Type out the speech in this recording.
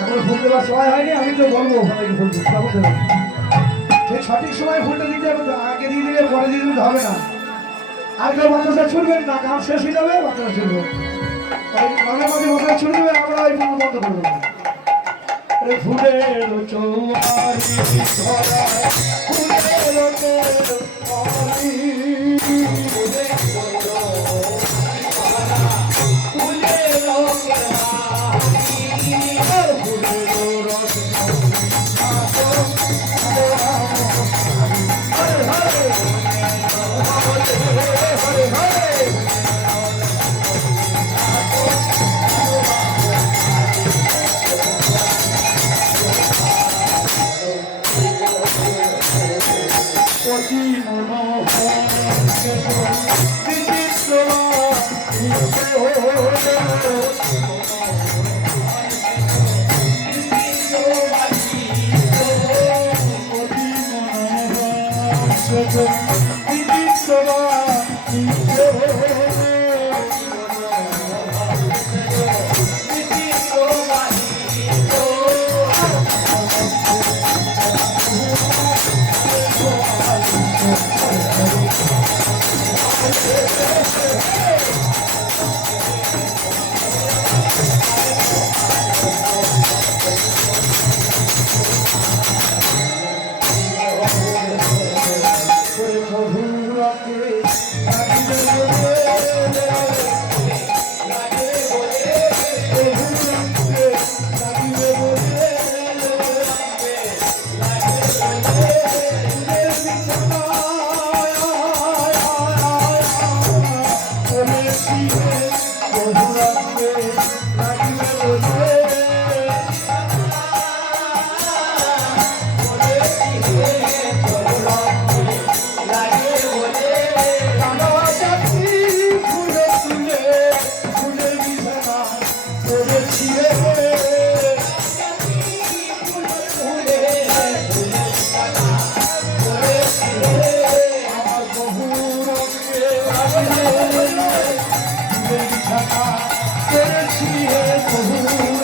এখন ফুল দেওয়ার সময় হয়নি, আমি তো বলবো ফুল ঠিক সঠিক সময় ফুলটা দিতে হবে। আগে দিয়ে দিলে পরে দিয়ে দিলে হবে না। আর কেউ বাতাসা ছুটবেন না, কাজ শেষ হয়ে যাবে, বাতাসা ছুটবে মাঝে মাঝে বাতাসা ছুটে দেবে, আমরা ওই ফুল বন্ধ করবো না। ফুলের চৌমারি ধরা করেছি হে প্রভু।